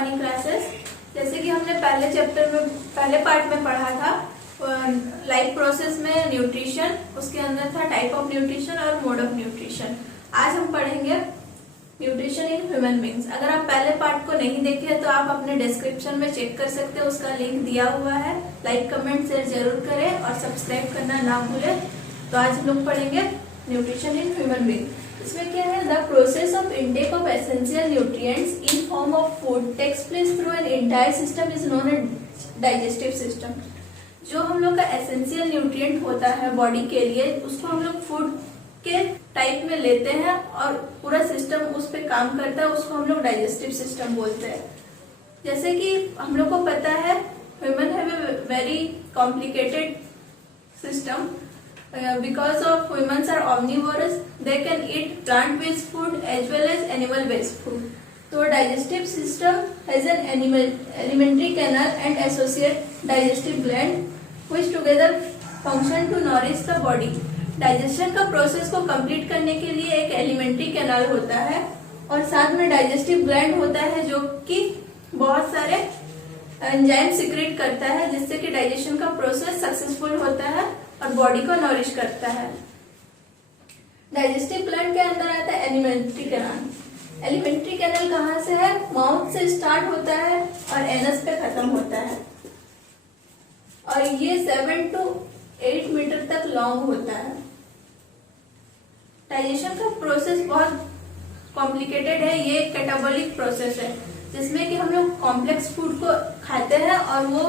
जापानी क्लासेस। जैसे कि हमने पहले चैप्टर में पहले पार्ट में पढ़ा था लाइफ प्रोसेस में न्यूट्रिशन, उसके अंदर था टाइप ऑफ न्यूट्रिशन और मोड ऑफ न्यूट्रिशन। आज हम पढ़ेंगे न्यूट्रिशन इन ह्यूमन बींग्स। अगर आप पहले पार्ट को नहीं देखे तो आप अपने डिस्क्रिप्शन में चेक कर सकते हो, उसका लिंक दिया हुआ है। लाइक कमेंट शेयर जरूर करें और सब्सक्राइब करना ना भूलें। तो आज हम लोग पढ़ेंगे न्यूट्रिशन इन ह्यूमन बींग। इसमें क्या है, the process of intake of essential nutrients in form of food takes place through an entire system is known as digestive system. जो हम लोग का एसेंशियल न्यूट्रिएंट होता है बॉडी के लिए, उसको हम लोग फूड के टाइप में लेते हैं और पूरा सिस्टम उस पे काम करता है, उसको हम लोग डाइजेस्टिव सिस्टम बोलते हैं। जैसे कि हम लोग को पता है human have a very complicated system because of humans are omnivorous, they can eat plant based food as well as animal based food. So digestive system has an alimentary canal and associate digestive gland which together function to nourish the body. Digestion का process को complete करने के लिए एक alimentary canal होता है और साथ में डाइजेस्टिव ग्लैंड होता है जो कि बहुत सारे एंजाइम सिक्रेट करता है, जिससे कि डाइजेशन का प्रोसेस सक्सेसफुल होता है और बॉडी को नरिश करता है। डाइजेस्टिव ग्लैंड के अंदर आता है एलिमेंट्री कैनाल। एलिमेंट्री कैनाल कहाँ से है? माउथ से स्टार्ट होता है और एनस पे खत्म होता है और ये 7 to 8 मीटर तक लॉन्ग होता है। डाइजेशन का प्रोसेस बहुत कॉम्प्लिकेटेड है। ये एक कैटाबॉलिक प्रोसेस है जिसमें कि हम लोग कॉम्प्लेक्स फूड को खाते हैं और वो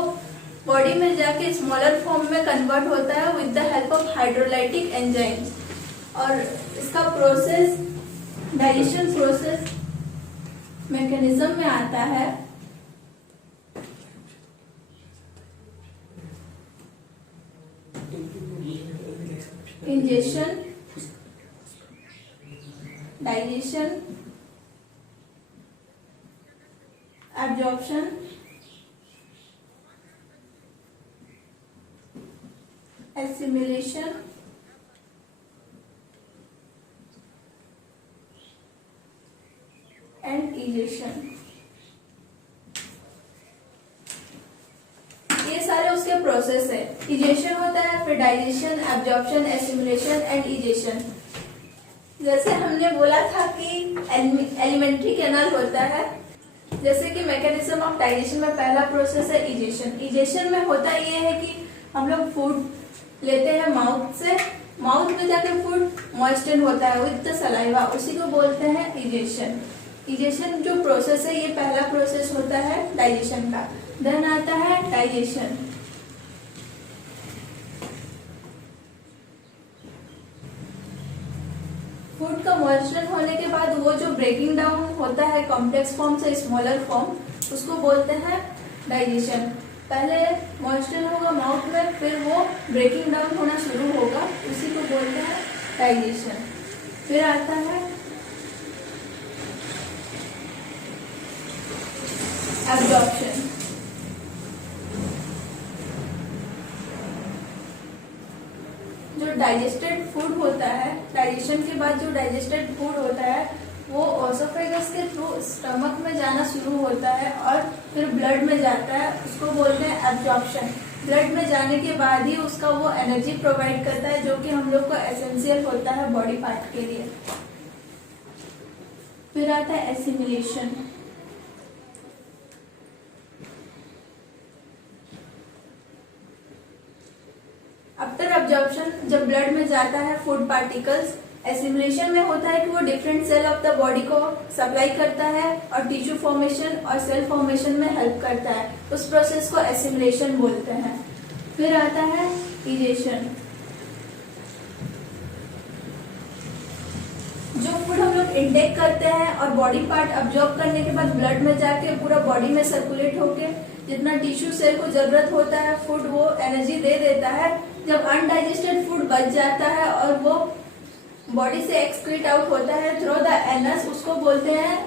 बॉडी में जाके स्मॉलर फॉर्म में कन्वर्ट होता है with the help of hydrolytic enzymes. और इसका प्रोसेस डाइजेशन प्रोसेस मैकेनिज्म में आता है ingestion, digestion, absorption, assimilation and egestion. ये सारे उसके प्रोसेस है। इजेशन होता है, फिर digestion, absorption, assimilation and egestion. जैसे हमने बोला था कि एलिमेंट्री कैनाल होता है, जैसे कि मैकेनिज्म ऑफ डाइजेशन में पहला प्रोसेस है इजेशन। इजेशन में होता ये है कि हम लोग फूड लेते हैं माउथ से, माउथ में जाके फूड मॉइस्चर होता है विद द सलाइवा, उसी को बोलते हैं इजेशन। इजेशन जो प्रोसेस है ये पहला प्रोसेस होता है डाइजेशन का। देन आता है डाइजेशन। फूड का मॉइस्चर होने के बाद वो जो ब्रेकिंग डाउन होता है कॉम्प्लेक्स फॉर्म से स्मॉलर फॉर्म, उसको बोलते हैं डाइजेशन। पहले मॉइस्चर होगा माउथ में, फिर वो ब्रेकिंग डाउन होना शुरू होगा, उसी को बोलते हैं डाइजेशन। फिर आता है एब्जॉर्प्शन। जो डाइजेस्टेड फूड होता है, डाइजेशन के बाद जो डाइजेस्टेड फूड होता है वो ओसोफेगस के थ्रू स्टमक में जाना शुरू होता है और फिर ब्लड में जाता है, उसको बोलते हैं एब्जॉर्प्शन। ब्लड में जाने के बाद ही उसका वो एनर्जी प्रोवाइड करता है जो कि हम लोग को एसेंशियल होता है बॉडी पार्ट के लिए। फिर आता है एसिमिलेशन। आफ्टर एब्जॉर्प्शन जब ब्लड में जाता है फूड पार्टिकल्स, एसिमिलेशन में होता है कि वो different cell of the body को सप्लाई करता है और टिश्यू फॉर्मेशन और सेल फॉर्मेशन में हेल्प करता है। उस प्रोसेस को एसिमिलेशन बोलते हैं। फिर आता है इजेशन। जो फूड हम लोग इंटेक करते हैं और बॉडी पार्ट अब्जॉर्ब करने के बाद ब्लड में जाके पूरा बॉडी में सर्कुलेट होके जितना टिश्यू सेल को जरूरत होता है फूड वो एनर्जी दे देता है। जब अनडाइजेस्टेड फूड बच जाता है और वो बॉडी से एक्सक्रीट आउट होता है थ्रू द एनस, उसको बोलते हैं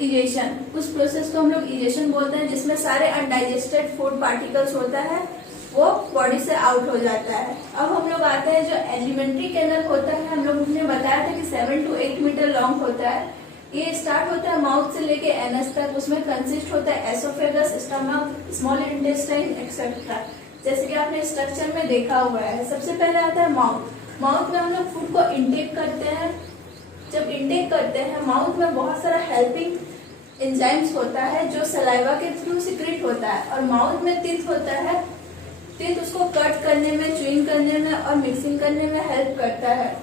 इजेशन। उस प्रोसेस को हम लोग इजेशन बोलते हैं जिसमें सारे अनडाइजेस्टेड फूड पार्टिकल्स होता है वो बॉडी से आउट हो जाता है। अब हम लोग आते हैं जो एलिमेंट्री कैनल होता है, हम लोग ने बताया था कि 7 to 8 मीटर लॉन्ग होता है। ये स्टार्ट होता है माउथ से लेके एनस तक, उसमें कंसिस्ट होता है oesophagus, stomach, small intestine etcetera. जैसे कि आपने स्ट्रक्चर में देखा हुआ है, सबसे पहले आता है माउथ। माउथ में हम लोग फूड को इंटेक करते हैं। जब इंटेक करते हैं, माउथ में बहुत सारा हेल्पिंग एंजाइम्स होता है जो सलाइवा के थ्रू सिक्रेट होता है, और माउथ में टीथ होता है। टीथ उसको कट करने में, च्यूइंग करने में और मिक्सिंग करने में हेल्प करता है।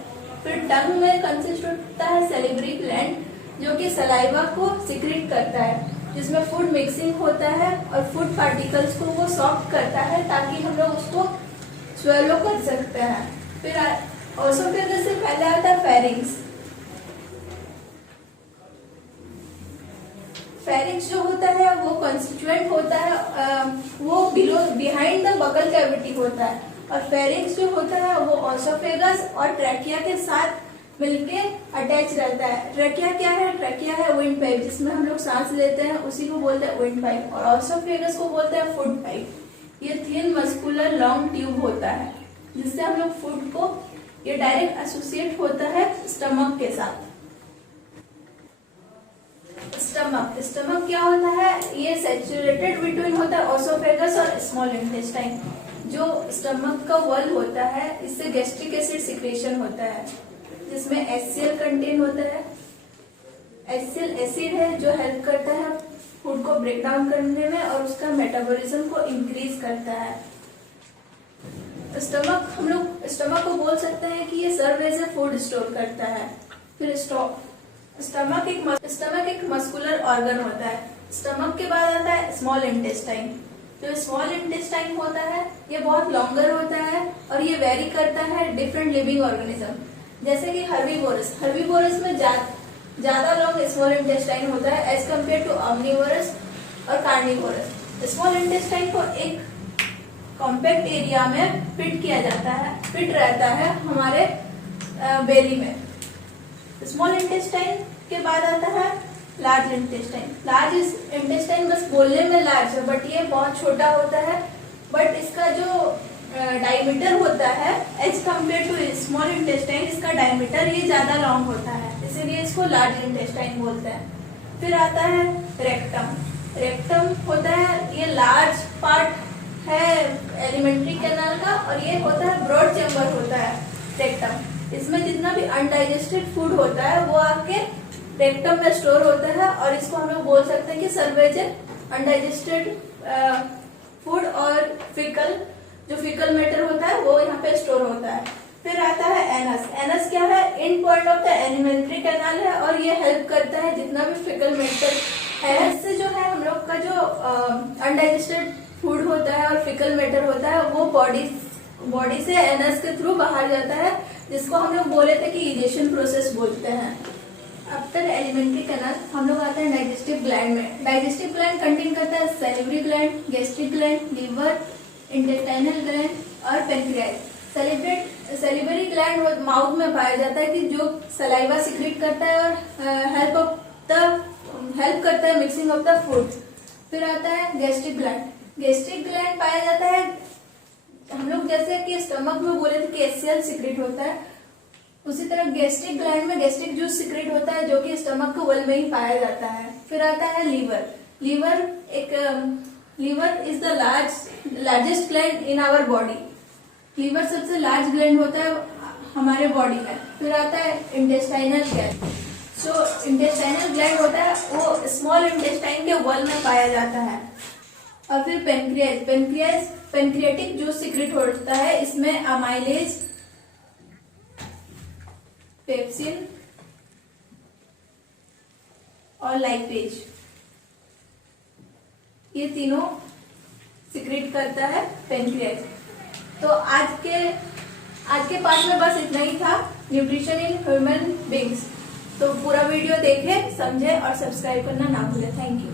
फिर टंग में कंसिस्ट होता है सैलिवरी ग्लैंड, जो कि सलाइवा को सिक्रेट करता है, जिसमें फूड मिक्सिंग होता है और फूड पार्टिकल्स को वो सॉफ्ट करता है ताकि हम लोग उसको स्वेलो कर सकते हैं। फिर ओसोफेगस से पहले आता है फेरिंग्स। फेरिंग्स जो होता है वो कॉन्स्टिट्यूएंट होता है, वो बिहाइंड द बकल कैविटी होता है, और फेरिंग्स जो होता है वो ओसोफेगस और ट्रैकिया के साथ मिलके अटैच रहता है। ट्रैकिया क्या है? ट्रैकिया है विंड पाइप, जिसमें हम लोग सांस लेते हैं, उसी को बोलते हैं विंड पाइप, और ओसोफेगस को बोलते हैं फूड पाइप। ये थिन मस्कुलर लॉन्ग ट्यूब होता है जिससे हम लोग फूड को, ये डायरेक्ट एसोसिएट होता है स्टमक के साथ। स्टमक क्या होता है? ये सैचुरेटेड बिटवीन होता है ओसोफेगस और स्मॉल इंटेस्टाइन। जो स्टमक का वॉल होता है, इससे गैस्ट्रिक एसिड सिक्रेशन होता है, जिसमें HCl कंटेन होता है। HCl एसिड है जो हेल्प करता है फूड को ब्रेक डाउन करने में और उसका मेटाबॉलिज्म को इंक्रीज करता है। हम लोग स्टमक को बोल सकते हैं कि ये serve as a food store करता है। फिर स्टमक एक मस्कुलर ऑर्गन होता है। स्टमक के बाद आता है स्मॉल इंटेस्टाइन। जो स्मॉल इंटेस्टाइन होता है ये बहुत लॉन्गर होता है और ये वेरी करता है डिफरेंट लिविंग ऑर्गेनिज्म, जैसे कि हर्बीवोरस में ज्यादा लॉन्ग स्मॉल इंटेस्टाइन होता है एज कम्पेयर टू ऑमनीवोरस और कार्निवोरस। स्मॉल इंटेस्टाइन को एक कॉम्पैक्ट एरिया में फिट रहता है हमारे बेली में। स्मॉल इंटेस्टाइन के बाद आता है लार्ज इंटेस्टाइन। लार्ज इंटेस्टाइन बस बोलने में लार्ज है, बट ये बहुत छोटा होता है, बट इसका जो डायमीटर होता है as compare to small intestine, इसका डायमीटर ये ज्यादा लॉन्ग होता है, इसीलिए इसको लार्ज इंटेस्टाइन बोलते हैं। फिर आता है रेक्टम होता है, ये लार्ज पार्ट है एलिमेंट्री कैनाल का, और ये होता है ब्रॉड चैम्बर होता है रेक्टम। इसमें जितना भी अनडाइजेस्टेड फूड होता है वो आपके रेक्टम में स्टोर होता है, और इसको हम लोग बोल सकते हैं कि सर्वेज अनडाइजेस्टेड फूड और फीकल मैटर होता है वो यहाँ पे स्टोर होता है। फिर आता है एनस क्या है? And point of the alimentary canal है, और ये हेल्प करता है जितना भी फीकल मैटर है, इससे जो है हम लोग का जो अनडाइजेस्टेड फूड होता है और फीकल मैटर होता है वो बॉडी से एनस के थ्रू बाहर जाता है, जिसको हम लोग बोले थे कि इजेशन प्रोसेस बोलते हैं। आफ्टर एलिमेंट्री कैनाल हम लोग आते हैं डाइजेस्टिव ग्लैंड में। डाइजेस्टिव ग्लैंड कंटेन करता है salivary gland, gastric gland, liver, intestinal gland और पेनक्रियाज। सैलिवरी ग्लैंड माउथ में पाया जाता है कि जो सलाइवा सिक्रेट करता है और हेल्प करता है मिक्सिंग ऑफ द फूड। फिर आता है गैस्ट्रिक ग्लैंड पाया जाता है, हम लोग जैसे कि स्टमक में बोले थे कि HCl सिक्रेट होता है, उसी तरह गैस्ट्रिक ग्लैंड में गैस्ट्रिक जूस सिक्रेट होता है जो कि स्टमक के वॉल में ही पाया जाता है। फिर आता है liver is the largest gland in our body. Liver सबसे लार्ज ग्लैंड होता है हमारे बॉडी में। फिर आता है इंटेस्टाइनल ग्लैंड। इंटेस्टाइनल ग्लैंड होता है वो स्मॉल इंटेस्टाइन के वॉल में पाया जाता है। और फिर पेनक्रियाटिक जूस सिक्रेट होता है, इसमें अमाइलेज, पेप्सिन और लाइपेज, ये तीनों सिक्रेट करता है पेनक्रियाज। तो आज के पार्ट में बस इतना ही था, न्यूट्रिशन इन ह्यूमन बींग्स। तो पूरा वीडियो देखें, समझे और सब्सक्राइब करना ना भूलें। Thank you.